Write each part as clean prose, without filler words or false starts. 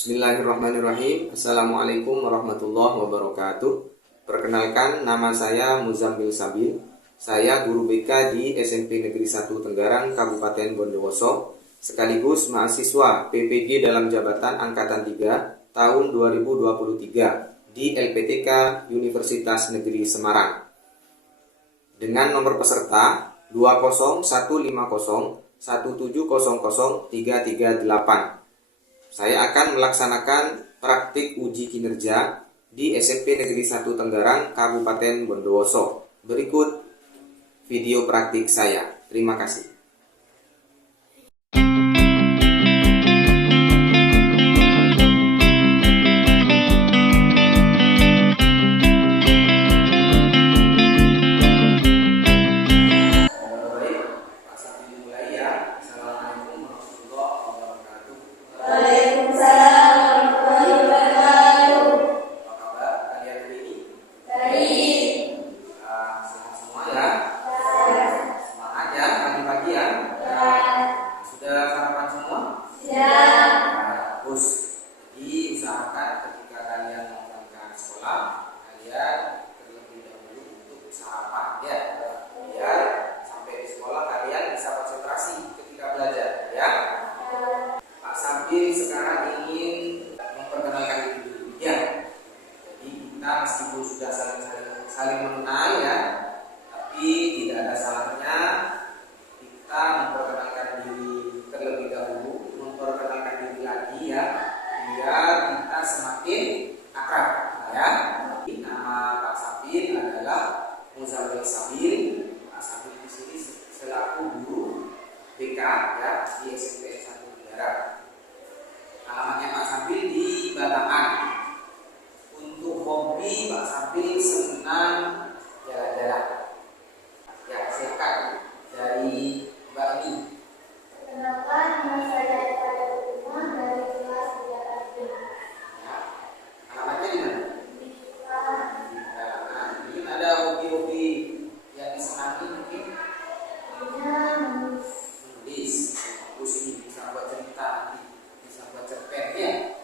Bismillahirrahmanirrahim. Assalamualaikum warahmatullahi wabarakatuh. Perkenalkan, nama saya Muzammil Sabil. Saya guru BK di SMP Negeri 1 Tenggarang, Kabupaten Bondowoso, sekaligus mahasiswa PPG dalam jabatan Angkatan 3 tahun 2023 di LPTK Universitas Negeri Semarang. Dengan nomor peserta 2015017000338. Saya akan melaksanakan praktik uji kinerja di SMP Negeri 1 Tenggarang, Kabupaten Bondowoso. Berikut video praktik saya. Terima kasih. Diusahakan ketika kalian mau berangkat sekolah, kalian terlebih dahulu untuk sarapan ya, biar sampai di sekolah kalian bisa konsentrasi ketika belajar ya. Pak Sabil sekarang ingin memperkenalkan diri dulu ya. Jadi kita meskipun sudah saling mengenal ya, tapi tidak ada salahnya kita memperkenalkan diri terlebih dahulu, memperkenalkan diri lagi ya, biar kita semakin akrab ya. Nama Pak Sabil adalah Muzammil Sabil. Pak Sabil di sini selaku guru BK ya di SMP 1 Tenggarang. Alamatnya Pak Sabil di Batangan. Untuk hobi Pak Sabil senang jalan-jalan. Ya, silakan dari Mbak Ini. Perkenalkan, nama saya Eva Davidma dari kelas 3 SD. Alamatnya di mana? Di Batangan. Mungkin ada hobi-hobi yang disenangi mungkin? Hobinya menulis. Menulis. Bagus, ini bisa buat cerita nanti, bisa buat cerpen ya.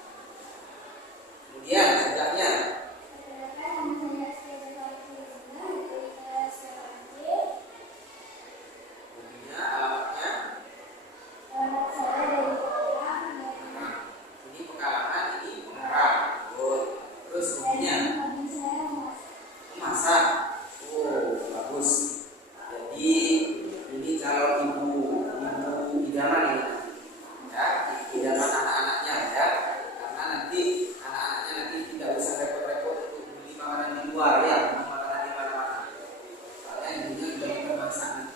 Kemudian sebelahnya. Perkenalkan, nama saya Eva Davidma dari kelas 3 SD. Hobinya, alamatnya. Alamat saya dari Pekalongan. Ini Pekalongan, ini Pekalongan. Good. Terus hobinya Hobi saya memasak. Oh, bagus. Jadi ini calon ibu idaman ini ya, idaman anak-anaknya ya, karena nanti anak-anaknya nanti tidak usah repot-repot untuk beli makanan di luar ya, beli makanan di mana-mana. Soalnya ibunya sudah bisa masak.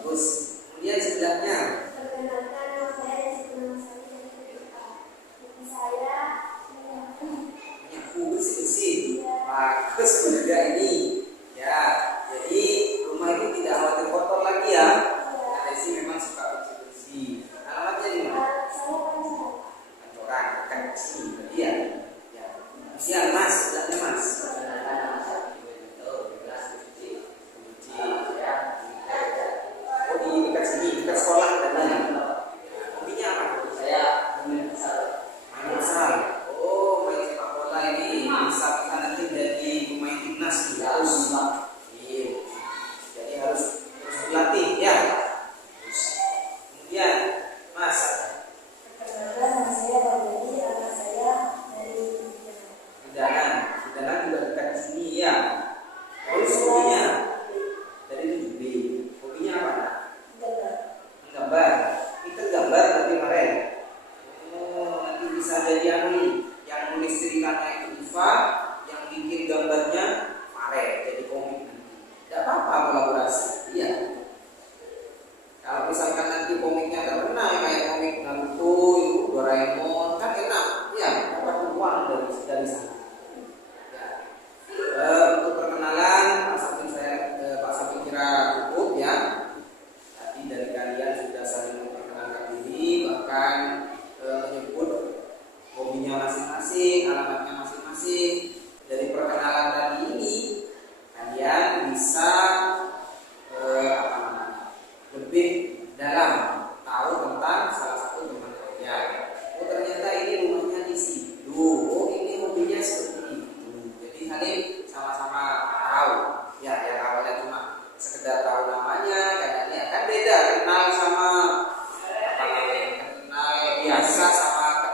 Bagus. Kemudian sebelahnya. Perkenalkan, nama saya Cisna Sari dari TK. Hobi saya Menyapu bersih-bersih. Bagus juga ini. Ya, jadi rumah itu tidak khawatir kotor lagi ya. Karena Desi memang suka bersih-bersih. Alamatnya di mana? saya Panjang. Pancoran, dekat sini tadi ya. Ya. Kemudian Mas, sebelahnya Mas. Oh, di dekat sini, dekat sekolah tadi. Hobinya apa? Main futsal. Oh, main sepak bola ini bisa nanti jadi pemain timnas nih. Harus. Iya. Jadi harus terus berlatih ya. Terus. Kemudian Mas. Perkenalkan, nama saya Barbari. Alamat saya dari Hidangan juga dekat di sini ya. Terus hobinya dari 7B. Hobinya apa? Jabar. Gambar. Kita gambar nanti kemarin. Oh, nanti bisa jadi yang nulis ceritanya itu Iva, yang bikin gambarnya Mare, jadi komik nanti. Tidak apa-apa kolaborasi. Iya. Kalau misalkan nanti komiknya terkenal kayak komik Naruto, itu Doraemon, kan enak. Ya, dapat uang dari sana. Ya. Untuk perkenalan, Pak Sabil kira cukup ya. Tadi dari kalian sudah saling memperkenalkan diri, bahkan menyebut hobinya masing-masing, alamatnya masing-masing. Dari perkenalan tadi ini, kalian bisa lebih dalam tahu tentang salah satu teman kalian. Oh, ternyata ini rumahnya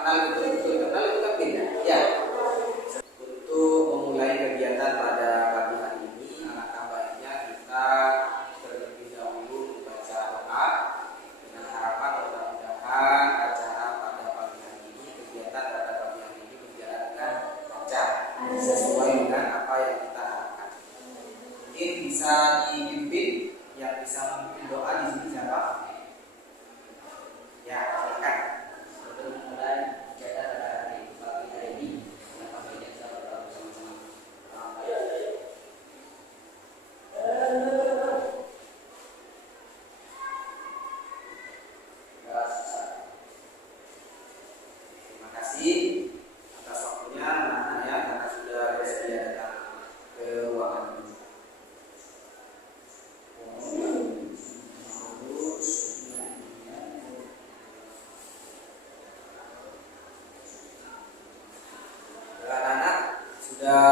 kenal betul-betul kenal itu kan beda. Ya. Untuk memulai kegiatan pada pagi hari ini, alangkah baiknya kita terlebih dahulu membaca doa dengan harapan mudah-mudahan acara pada pagi hari ini, kegiatan pada pagi hari ini berjalan dengan lancar sesuai dengan apa yang kita harapkan. Mungkin bisa dipimpin, yang bisa memimpin doa di sini siapa? Ya, silakan. Sebelum mulai kegiatan pada pagi hari ini, alangkah baiknya kita berdoa bersama-sama. Terima kasih atas waktunya anak-anak ya, karena sudah bersedia datang ke ruangan ini. Anak-anak sudah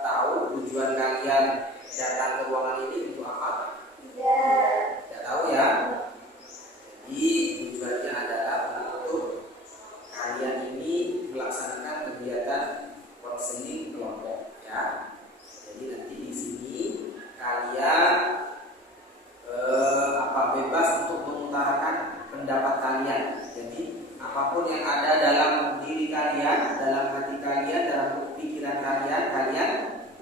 tahu tujuan kalian datang ke ruangan ini untuk apa? Tidak tahu ya. Jadi tujuannya adalah untuk kalian ini melaksanakan kegiatan konseling kelompok ya. Jadi nanti di sini kalian bebas untuk mengutarakan pendapat kalian. Jadi apapun yang ada dalam diri kalian, dalam hati kalian, dalam pikiran kalian, kalian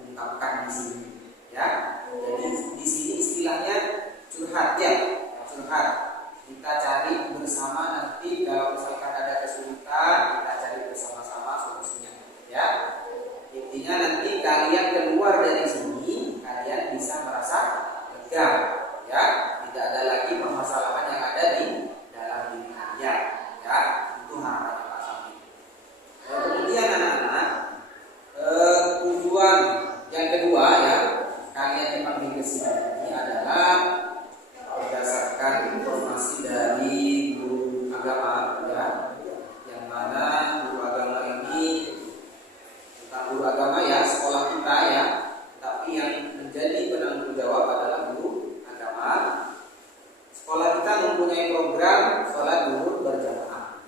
ungkapkan di sini ya. Jadi di sini istilahnya curhat ya, curhat. Kita cari bersama nanti kalau misalkan ada kesulitan, kita cari bersama-sama solusinya ya. Intinya nanti kalian keluar dari sini, kalian bisa merasa lega ya. Tidak ada lagi permasalahan yang ada di dalam diri kalian ya. Itu harapannya Pak Sami. Kemudian anak-anak, tujuan yang kedua ya, kalian dipanggil ke sini adalah berdasarkan informasi dari guru agama ya, yang mana guru agama ini bukan guru agama ya, sekolah kita ya, tapi yang menjadi penanggung jawab adalah guru agama. Sekolah kita mempunyai program sholat zuhur berjamaah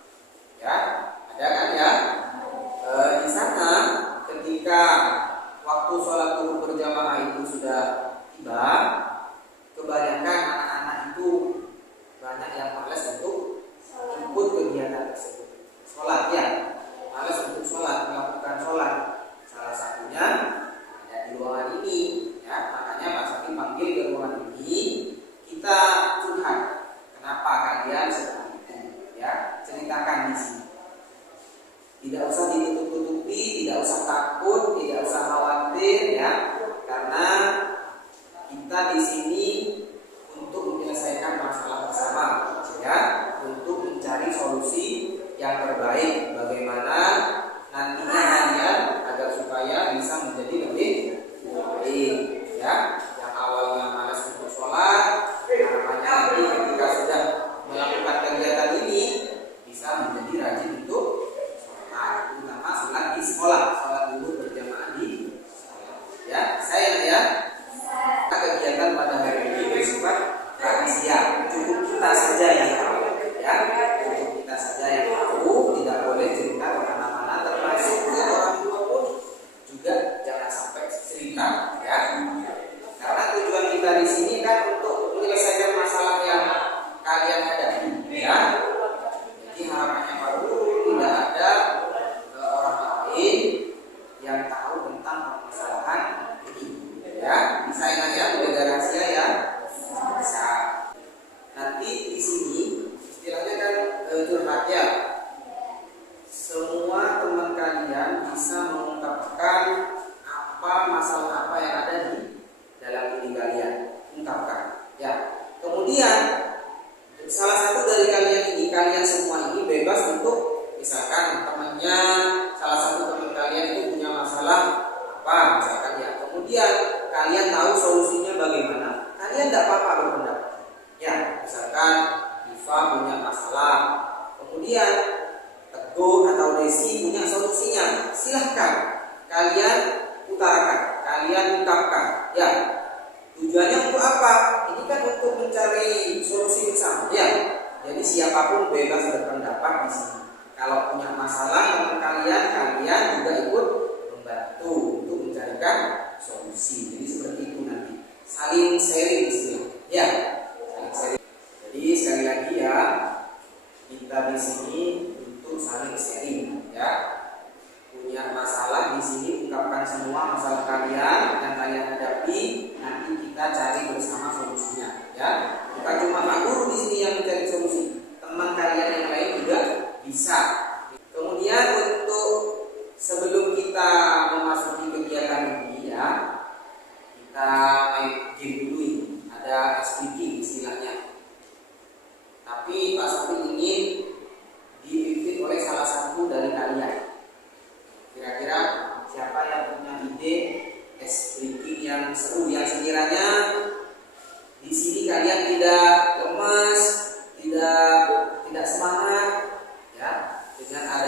ya, ada kan ya? Di sana ketika waktu sholat zuhur berjamaah itu sudah tiba, kebanyakan anak-anak itu banyak yang malas untuk ikut kegiatan tersebut. Sholat ya, malas untuk sholat, melakukan sholat. Salah satunya ada di ruangan ini ya, makanya Pak Sakti panggil ke ruangan ini, kita curhat. Kenapa kalian seperti itu ya? Ceritakan di sini. Tidak usah ditutup-tutupi, tidak usah takut, tidak usah khawatir ya, karena kita di sini untuk menyelesaikan masalah bersama ya, untuk mencari solusi yang terbaik bagaimana nantinya kalian agar supaya bisa menjadi lebih baik ya. Yang awalnya malas untuk sholat, harapannya nanti ketika sudah melakukan kegiatan ini bisa menjadi rajin untuk sholat, terutama sholat di sekolah, sholat dulu berjamaah.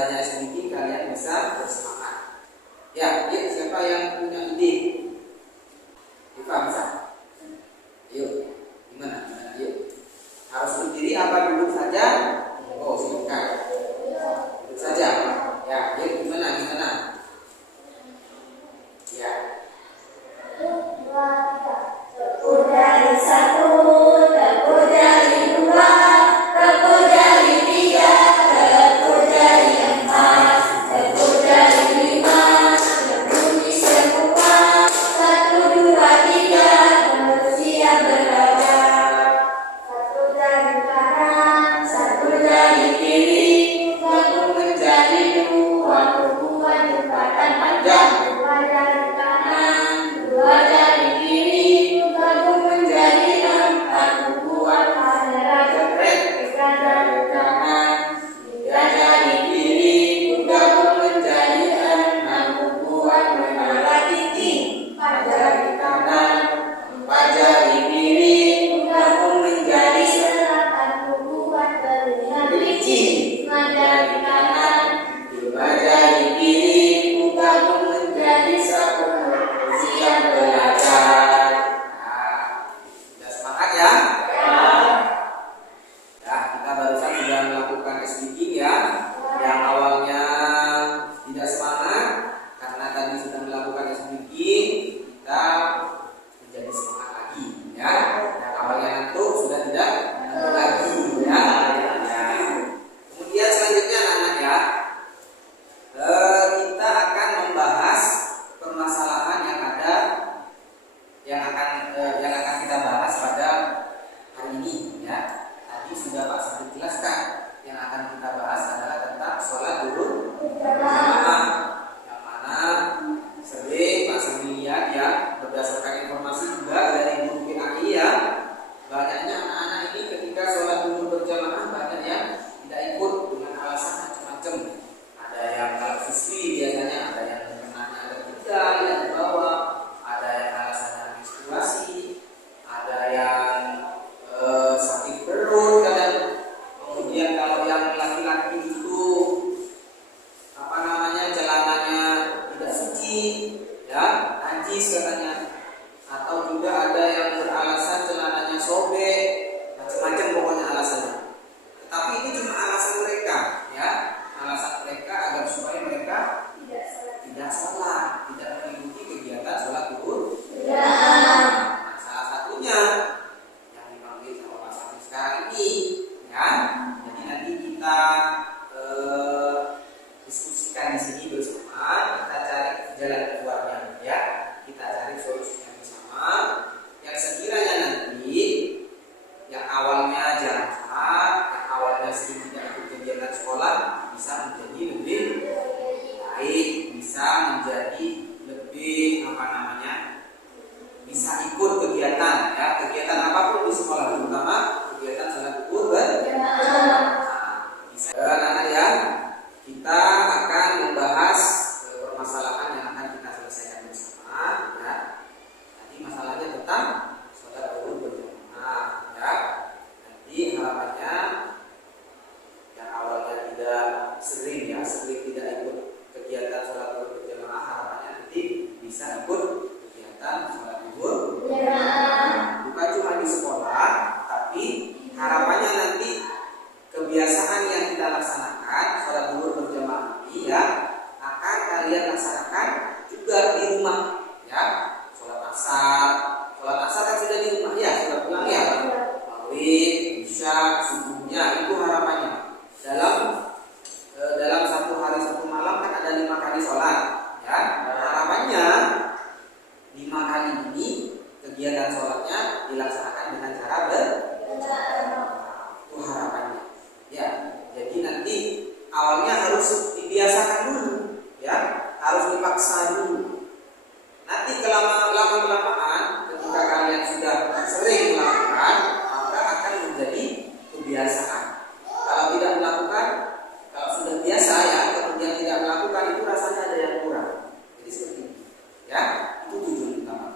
belajarnya sedikit kalian bisa bersemangat. Ya, siapa yang punya ide? Iva bisa? Yuk, gimana? Yuk. Harus berdiri apa duduk saja? Oh, silakan. Duduk saja. Ya, yuk gimana? Ya. Tepuk jari 1, tepuk jari 2, tepuk jari 3, tepuk jari 4, tepuk jari 5, berbunyi semua. 1, 2, 3, bersiap belajar. 1 jari kanan, 1 jari kiri, gabung menjadi 2, hubungan jembatan panjang. 2 jari kanan, 2 jari kiri, gabung menjadi 4, hubungan kamera jepret. 3 jari kanan, 3 jari kiri, gabung menjadi 6, hubungan menara titik. 4 jari kanan, 4 jari kiri, gabung menjadi 8, hubungan terlihat licin. 5 jari kanan, 5 jari kiri, gabung menjadi 10, siap belajar. Nah, sudah semangat ya? Ya, kita barusan sudah melakukan speaking ya. Yang awalnya tidak semangat karena tadi sudah melakukan speaking, kita menjadi semangat lagi ya. Yang awalnya ngantuk sudah tidak ngantuk lagi ya. Ya. Kemudian selanjutnya anak-anak ya, kita akan membahas permasalahan yang ada yang akan kita bahas pada hari ini ya. Tadi sudah Pak Sabri jelaskan yang akan kita bahas adalah tentang sholat duhur berjamaah, yang mana sering Pak Sabri lihat ya, berdasarkan informasi juga dari guru PAI ya, banyaknya anak-anak ini ketika sholat duhur berjamaah banyak yang tidak ikut dengan alasan macam-macam. Ada yang kalau susui biasanya, ada yang kenanya ada tidak yang di bawah, ada yang alasannya menstruasi, ada yang sakit perut kadang. Kemudian kalau yang laki-laki itu celananya tidak suci ya, najis katanya. Atau juga ada yang beralasan celananya sobek, macam-macam pokoknya alasannya. Tetapi ini cuma alasan mereka ya, alasan mereka agar supaya mereka tidak sholat, tidak mengikuti kegiatan sholat duhur. Nah, salah satunya yang dipanggil sama Pak Sabri sekarang ini ya. Jadi nanti kita diskusikan di sini bersama, kita cari jalan keluarnya ya, kita cari solusinya bersama. Yang sekiranya nanti yang awalnya jarang sholat, yang awalnya sering tidak ikut kegiatan sekolah, bisa menjadi lebih baik, bisa menjadi lebih bisa ikut kegiatan ya, kegiatan apapun di sekolah, terutama kegiatan sholat duhur berjamaah. Bisa anak-anak ya, kita akan membahas permasalahan yang akan kita selesaikan bersama ya. Nanti masalahnya tentang sholat duhur berjamaah ya. Nanti harapannya yang awalnya tidak sering tidak ikut kegiatan sholat duhur berjamaah, harapannya nanti bisa ikut kegiatan sholat duhur bukan cuma di sekolah, tapi harapannya nanti kebiasaan yang kita laksanakan sholat duhur berjamaah ini ya, akan kalian laksanakan juga di rumah ya. Sholat asar kan sudah di rumah ya, sudah pulang ya, maghrib, isya, subuhnya, itu harapannya dalam satu hari satu malam kan ada 5 kali sholat ya. Harapannya 5 kali ini kegiatan sholatnya dilaksanakan dengan cara itu harapannya ya. Jadi nanti awalnya harus dibiasakan dulu ya, harus dipaksa dulu. Nanti kelamaan ketika kalian sudah sering melakukan, maka akan menjadi kebiasaan. Kalau tidak melakukan, kalau sudah biasa ya, kemudian tidak melakukan, itu rasanya ada yang kurang. Jadi seperti itu ya, itu tujuan utama.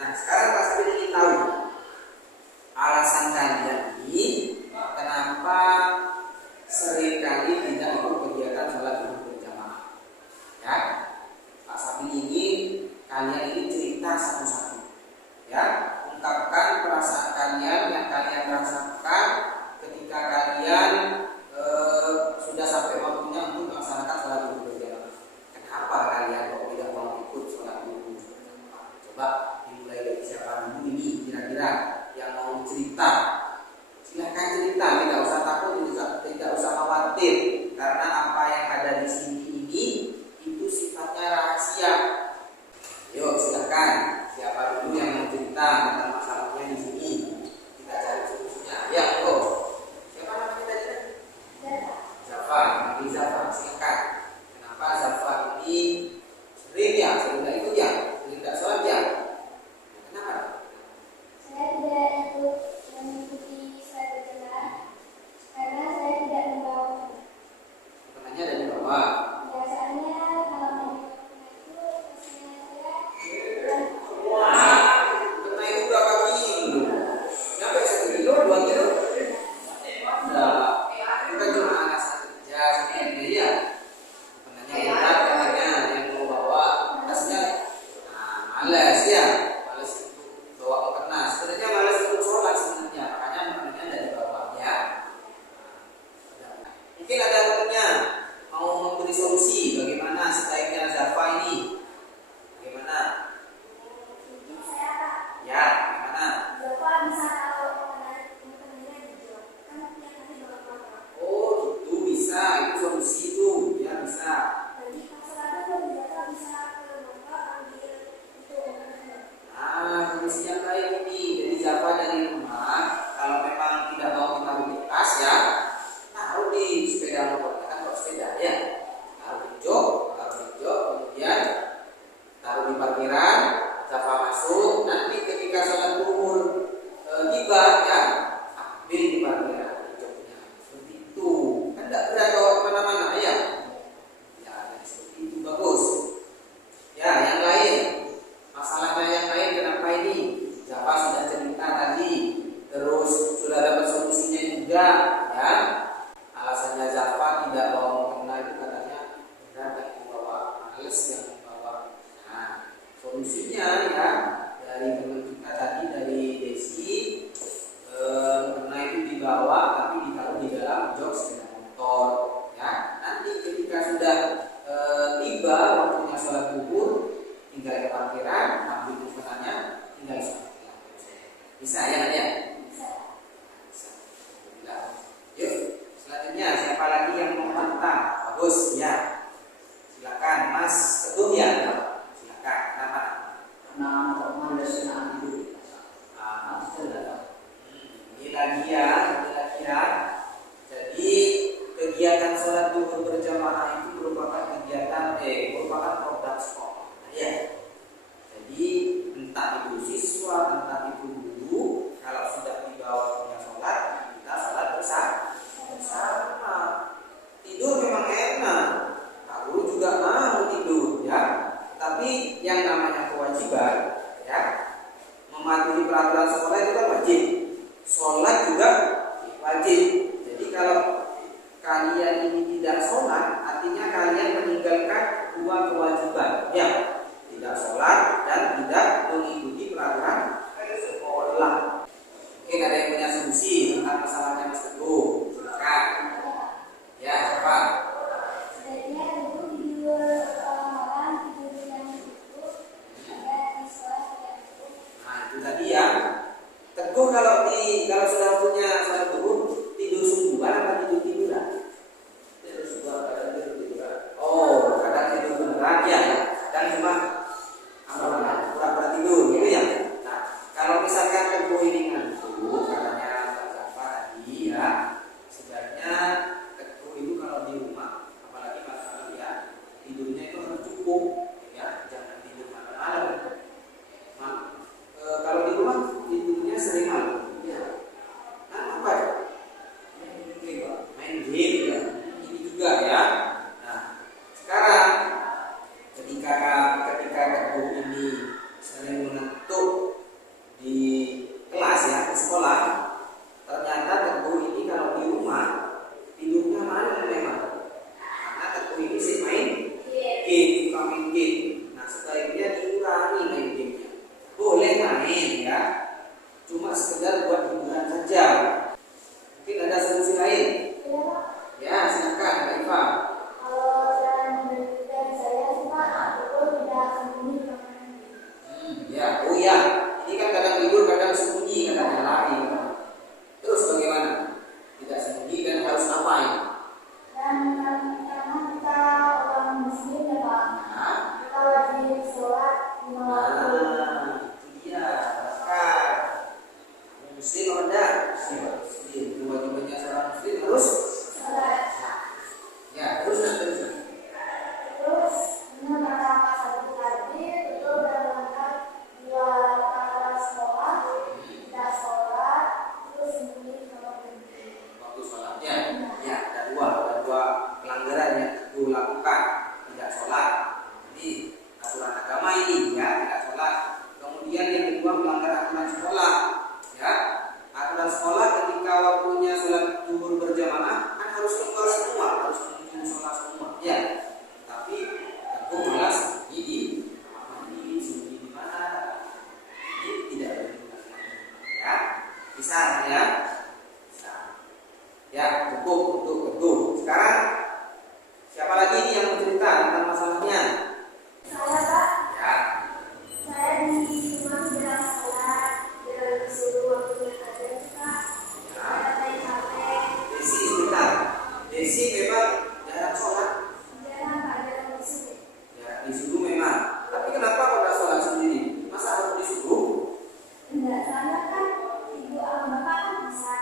Nah, sekarang Pak Sabri ingin tahu alasan kalian ini kenapa seringkali tidak ikut kegiatan bawah. Biasanya kalau mau itu Kena itu berapa kilo? Nyampe 1 kilo, 2 kilo? Enggak. Bukan cuma anak satu aja sebenarnya ya. Kenanya berat, kenanya yang mau bawa tasnya. Nah, males ya. Males untuk bawa mukena. Sebenarnya males untuk sholat sebenarnya. Makanya mukenanya ada di bawah ya. Mungkin ada temannya mau memberi solusi bagaimana sebaiknya Zafa ini. Bagaimana? saya Pak. Ya, bagaimana? Bapak bisa tahu mukenanya gitu. Kan tiap hari bawa. Oh, itu bisa, itu solusi itu, ya bisa. Jadi pas sholat itu Bapak bisa ke Bapak ambil itu mukenanya. Nah, solusi yang lain ini, jadi Zafa dari rumah, kalau memang tidak mau ditaruh di tas ya, taruh di sepeda motor, kan kalau sepeda ya, taruh di jok, kemudian taruh di parkiran, Zafa masuk, nanti ketika sholat zuhur tiba ya, ambil di parkiran, di joknya, seperti itu, kan tidak berat bawa kemana-mana ya. Ya, seperti itu bagus. Ya, yang lain, masalahnya yang lain kenapa ini? Zafa sudah cerita tadi, terus sudah dapat solusinya juga, ya. Alasannya Zafa tidak bawa mukena itu katanya berat yang membawa, males yang membawa. Nah, solusinya ya dari teman kita tadi dari Desi, mukena itu dibawa tapi ditaruh di dalam jok sepeda motor, ya. Nanti ketika sudah tiba waktunya sholat zuhur, tinggal ke parkiran, ambil mukenanya, tinggal sholat. Bisa ya Nadia? Bisa. Bisa. Alhamdulillah. Yuk, selanjutnya siapa lagi yang mau tantang? Bagus, ya. Silakan, Mas Teguh ya. Silakan. Nama. Karena males nak hidup. Ah, Sudah. ini lagi ya. Jadi kegiatan sholat zuhur berjamaah itu merupakan merupakan program sekolah. Ya. Jadi entah itu siswa, entah itu guru, kalau sudah tiba waktunya sholat, kita sholat bersama. Tidur memang enak, guru juga mau tidur ya. Tapi yang namanya kewajiban, ya, mematuhi peraturan sekolah itu kan wajib. Sholat juga wajib. Jadi kalau kalian ini tidak sholat, artinya kalian meninggalkan 2 kewajiban, ya. Tidak sholat dan tidak mengikuti peraturan sekolah. Mungkin ada yang punya solusi tentang masalahnya Mas Teguh. Silakan. Ya, siapa? Sebaiknya dulu tidur malam, tidur yang cukup, agar di sekolah tidak cukup. Nah, itu tadi ya. Teguh kalau sudah punya sholat zuhur, tidur sungguhan atau tiduran? Terus juga pada tidur. Oh, kadang tidur beneran ya. Dan cuma pura-pura tidur gitu ya. Nah, kalau misalkan Teguh ini ngantuk, katanya Mbak Zafa tadi ya, sebenarnya Teguh itu kalau di rumah, apalagi masalah ya, tidurnya itu harus cukup, ya, jangan tidur malam-malam. Kalau di rumah tidurnya sering malam, ya. Nah, apa ya? Main game ya. Ini juga ya. Nah, sekarang ketika Teguh ini sering mengantuk di kelas ya, di sekolah, ternyata Teguh ini kalau di rumah tidurnya malam memang, karena Teguh ini sih main game. Nah, sebaiknya dikurangi main gamenya. Boleh main ya, cuma sekedar buat hiburan saja. Mungkin ada solusi lain. Iya, Pak. Ya, silakan Mbak Iva. Kalau saran dari saya sih Pak, aku tidak sembunyi makanan. Ya, oh ya, ini kan kadang tidur, kadang sembunyi, kadang lari. Terus bagaimana? Tidak sembunyi dan harus ngapain? Dan karena kita orang muslim ya Pak, Nah, kita wajib sholat 5 waktu. itu dia. Maka lakukan, tidak sholat. Jadi aturan agama ini ya, tidak sholat. Kemudian yang kedua melanggar aturan sekolah. Ya, aturan sekolah ketika waktunya sholat zuhur berjamaah kan harus keluar semua, harus menuju sholat semua. Ya, tapi tentu malah sembunyi di mana? Ini tidak berguna. Ya, bisa ya. Ya, cukup untuk itu. Sekarang siapa lagi nih yang bercerita tentang masalahnya? Saya Pak, Ya, saya di rumah tidak sholat dan disuruh waktunya ada Pak. Saya main HP. Desi sebentar. Desi memang jarang sholat, Jarang Pak, jarang disuruh. ya disuruh memang. Tapi kenapa kok nggak sholat sendiri? Masa harus disuruh? Enggak, soalnya kan ibu sama bapak kan bisa.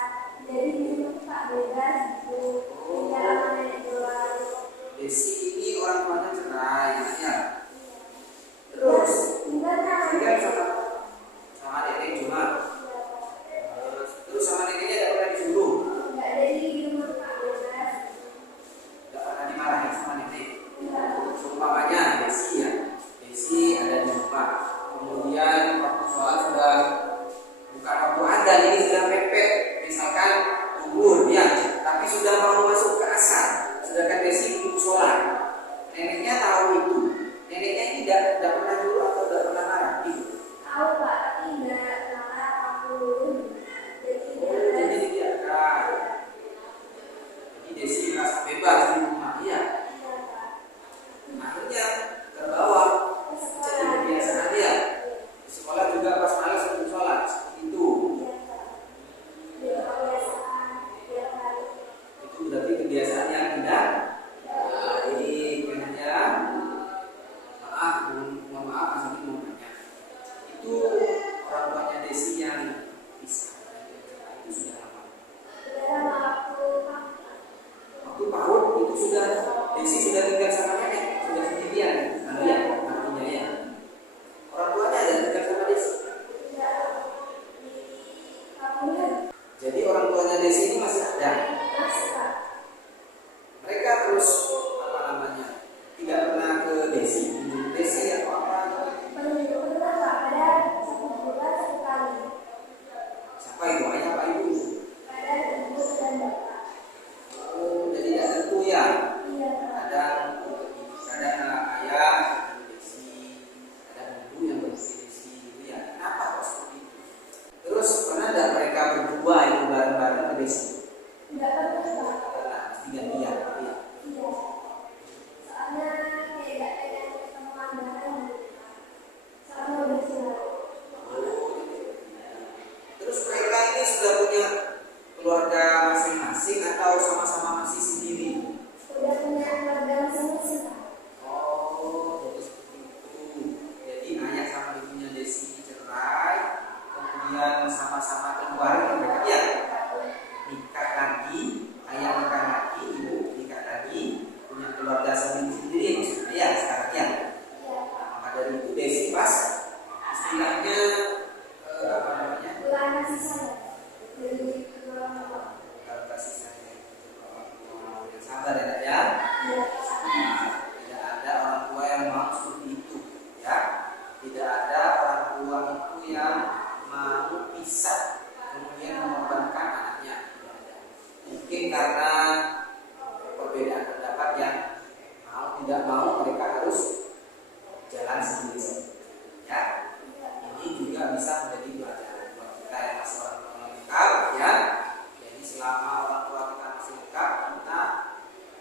Jadi di rumah Pak bebas gitu. Tinggal sama nenek doang. Desi ini orang tuanya cerai, anaknya. Terus Tinggal sama tinggal nenek. sama nenek cuma. Terus sama neneknya tidak pernah disuruh, Enggak, jadi di rumah Pak bebas. tidak pernah dimarahin sama nenek. Enggak. Seumpamanya Desi ya, Desi ada di rumah. Kemudian waktu sholat sudah bukan waktu adzan, ini sudah mepet, misalkan zuhur ya, tapi sudah mau masuk ke asar. Sedangkan Desi belum sholat. Neneknya tahu itu. Neneknya tidak pernah dulu atau tidak pernah marah gitu. Tahu Pak, tapi enggak marah apapun. Jadi Jadi bebas. dibiarkan. Jadi Desi merasa bebas di rumah. Iya. Iya Pak. Akhirnya terbawa Ke jadi sekolah. kebiasaan dia. Di sekolah juga pas malas untuk sholat seperti itu. Iya Pak. Jadi kebiasaan tiap hari. Itu berarti kebiasaan yang tidak baik. Ya. Maaf, mohon maaf sedikit membanyak. Itu orang tuanya Desi yang pisah. Itu sudah lama. Dalam waktu Waktu PAUD itu sudah Desi sudah tinggal sama nenek, sudah sendirian. Kalian artinya ya. Orang tuanya ada tinggal sama Desi. tidak di kampungnya Jadi orang tuanya Desi ini masih ada. masih Pak. Mereka terus apa namanya? Tidak pernah ke Desi, kunjung Desi atau apa? Pernah Pak, ada 1 bulan sekali. Siapa itu? Ayah apa ibu? Ada ibu dan bapak. Oh, jadi tidak tentu ya. Iya Pak. Kadang ayah ke Desi, kadang ibu yang pergi ke Desi, gitu ya. Kenapa kok seperti itu? Terus pernah tidak mereka berdua itu bareng-bareng ke Desi? Enggak pernah Pak. Pernah, mesti gantian. Iya. Iya. Soalnya kayak gak pengen ketemu bareng gitu. Soalnya udah siap. Terus mereka ini sudah punya keluarga masing-masing atau sama-sama masih sendiri? Udah punya keluarga masing-masing Pak. Oh, jadi seperti itu. Jadi ayah sama ibunya Desi cerai, kemudian sama-sama keluar mereka ya nikah lagi, ayah nikah lagi, ibu nikah lagi, punya keluarga sendiri-sendiri maksudnya ya sekarang ya. Iya Pak. Maka dari itu Desi pas istilahnya apa namanya? Bulan kasih saya. Dari kedua orang tua. Kalau kasih sayang yang sabar ya Nak, ya. Iya Pak. Nah, tidak ada orang tua yang mau seperti itu ya, tidak ada orang tua itu yang mau pisah kemudian mengorbankan anaknya. Tidak ada. Mungkin karena perbedaan pendapat yang mau tidak mau mereka harus jalan sendiri ya. Ini juga bisa menjadi pelajaran buat kita yang masih orang tua lengkap ya. Jadi selama orang tua kita masih lengkap, kita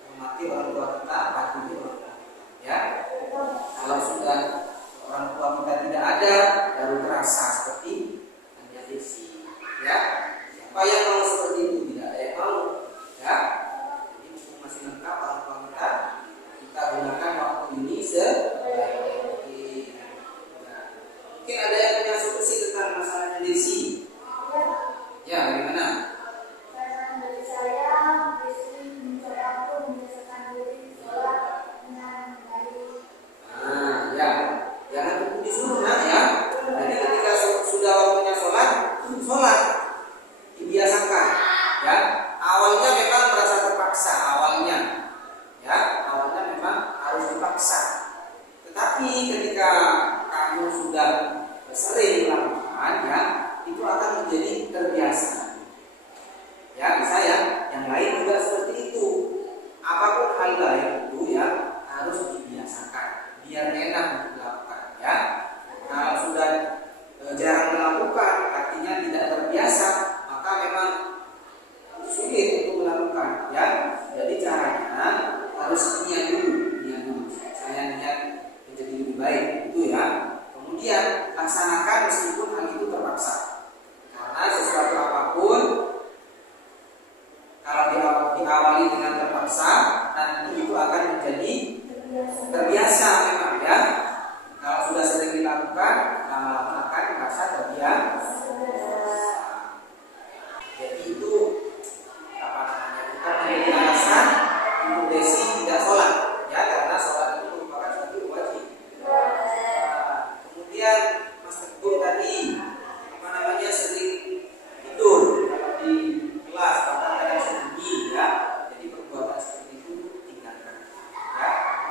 menghormati orang tua kita, patuhi orang tua ya. Kalau sudah orang tua kita tidak ada, baru terasa seperti hanya Desi ya. Siapa yang mau seperti itu? Tidak ada yang mau ya. Jadi mumpung masih lengkap orang tua kita gunakan waktu ini sebaik mungkin. Nah, mungkin ada yang punya solusi tentang masalahnya Desi. Ya, bagaimana? Karena dari saya, Desi mencoba untuk membiasakan diri sholat dengan baik. Nah, ya, jangan tunggu disuruh ya. Jadi ketika sudah waktunya sholat, sholat dibiasakan. Ya, awalnya memang merasa terpaksa awalnya. Ya, awalnya memang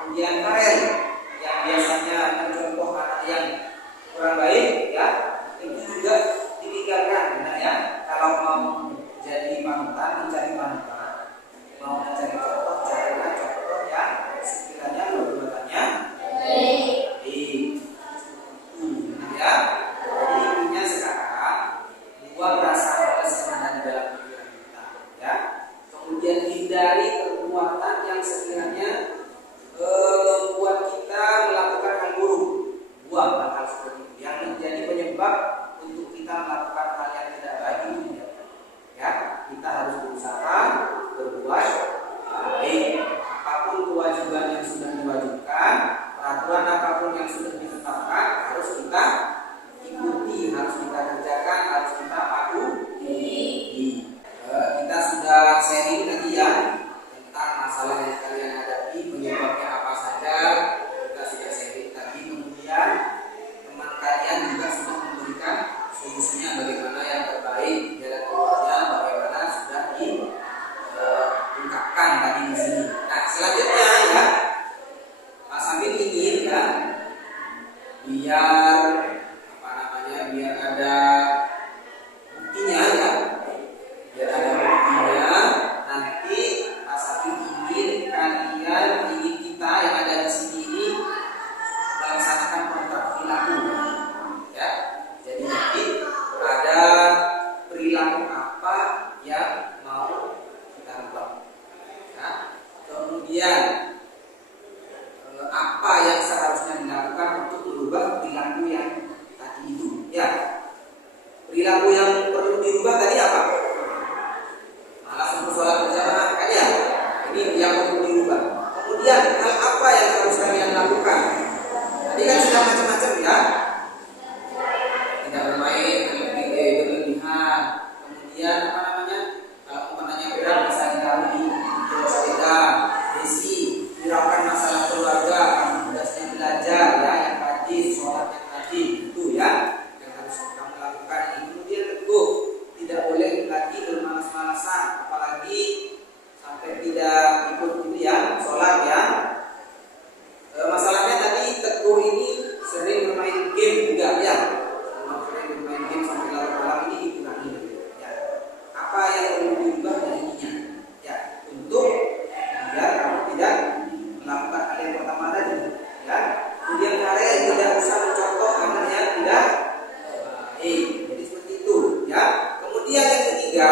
kemudian Karel yang biasanya mencontoh anak yang kurang baik, ya, itu juga ditinggalkan, benar ya. Kalau mau jadi panutan, mencari panutan, mau mencari contoh, carilah contoh yang sekiranya perbuatannya baik. Ya, jadi intinya sekarang buang rasa malas yang ada di dalam pikiran kita, ya. Kemudian hindari perbuatan yang sekiranya membuat kita melakukan hal buruk. Buang hal seperti itu yang menjadi penyebab untuk kita melakukan hal yang tidak baik itu. Ya, kita harus berusaha berbuat baik. Apapun kewajiban yang sudah diwajibkan, peraturan apapun yang sudah ditetapkan harus kita ikuti, harus kita kerjakan, harus kita patuhi. Kita sudah sharing tadi ya tentang masalah yang kalian hadapi, penyebabnya apa saja. Kita sudah sharing tadi. Kemudian teman kalian juga sudah memberikan solusinya bagaimana yang terbaik, jalan keluarnya bagaimana sudah diungkapkan tadi di sini. Nah, selanjutnya ya, Pak Samin ingin ya biar ada buktinya ya, biar ada buktinya. Nanti Pak Samin ingin kita yang ada di sini ini melaksanakan kontrak perilaku ya. Jadi nanti ada perilaku apa yang mau kita rubah ya. Kemudian apa yang seharusnya dilakukan untuk merubah perilaku yang tadi itu ya. Perilaku yang perlu dirubah tadi apa? Malas untuk sholat berjamaah kan ya. Ini yang perlu dirubah. Kemudian hal apa yang harus kalian lakukan? Tadi kan sudah macam-macam ya. Tidak bermain berlebihan. Kemudian apa namanya? Kalau umpamanya berat bisa ditaruh di sepeda, besi, hiraukan masalah keluarga, tugasnya belajar ya, yang rajin, sholat yang rajin itu ya, yang harus kamu lakukan ini. Kemudian teguh, tidak boleh lagi bermalas-malasan, apalagi sampai tidak ikut itu ya, sholat ya. Masalahnya tadi teguh ini sering bermain game juga ya, sering bermain game sampai larut malam, ini dikurangi ya. Apa yang perlu diubah dari ininya ya, untuk biar kamu tidak melakukan hal yang pertama tadi ya. Kemudian kalian tidak usah mencontoh anak yang tidak baik. Jadi seperti itu ya. Kemudian yang ketiga,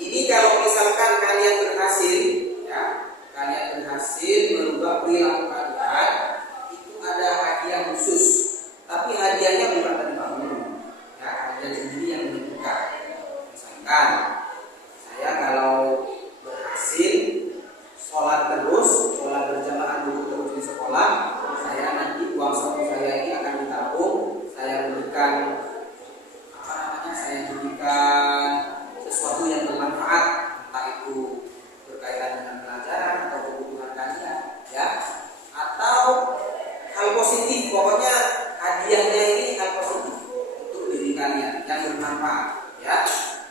ini kalau misalkan kalian berhasil ya, kalian berhasil merubah perilaku kalian, itu ada hadiah khusus. Tapi hadiahnya bukan dari kamu ya, kalian sendiri yang menentukan. Misalkan saya kalau berhasil sholat berjamaah dulu terus di sekolah, saya nanti uang saku saya ini akan ditabung, saya berikan saya berikan sesuatu yang bermanfaat, entah itu berkaitan dengan pelajaran atau kebutuhan kalian ya, atau hal positif. Pokoknya hadiahnya ini hal positif untuk diri kalian yang bermanfaat ya.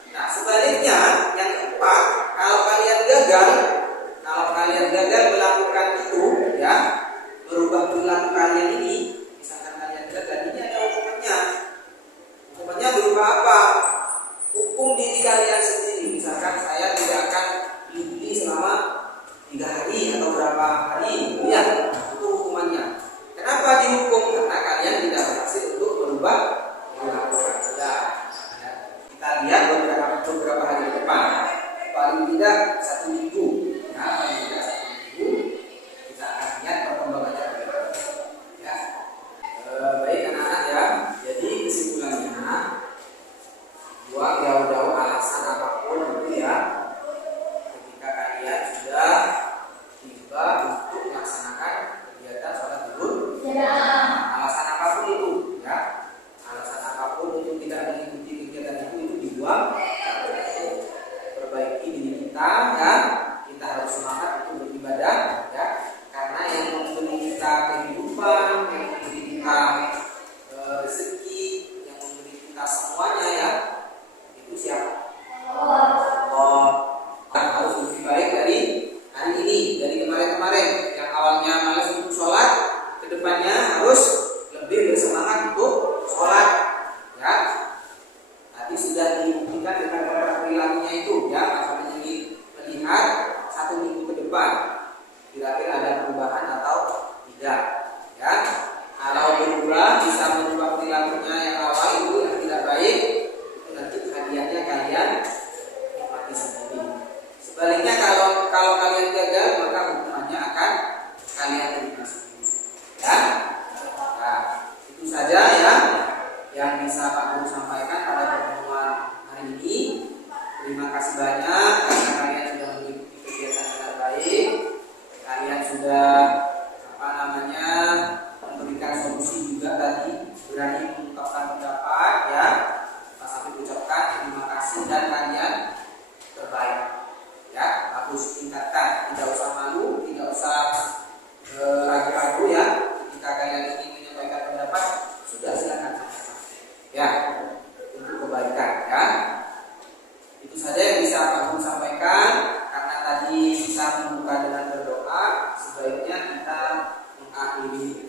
Nah, sebaliknya yang keempat, kalau kalian gagal melakukan itu ya, merubah perilaku kalian ini, misalkan kalian gagal, ini ada hukumannya. Hukumannya berupa apa? Hukum diri kalian sendiri. Misalkan saya tidak akan beli selama 3 hari atau berapa hari ya, itu hukumannya. Kenapa dihukum? Karena kalian tidak berhasil untuk merubah ini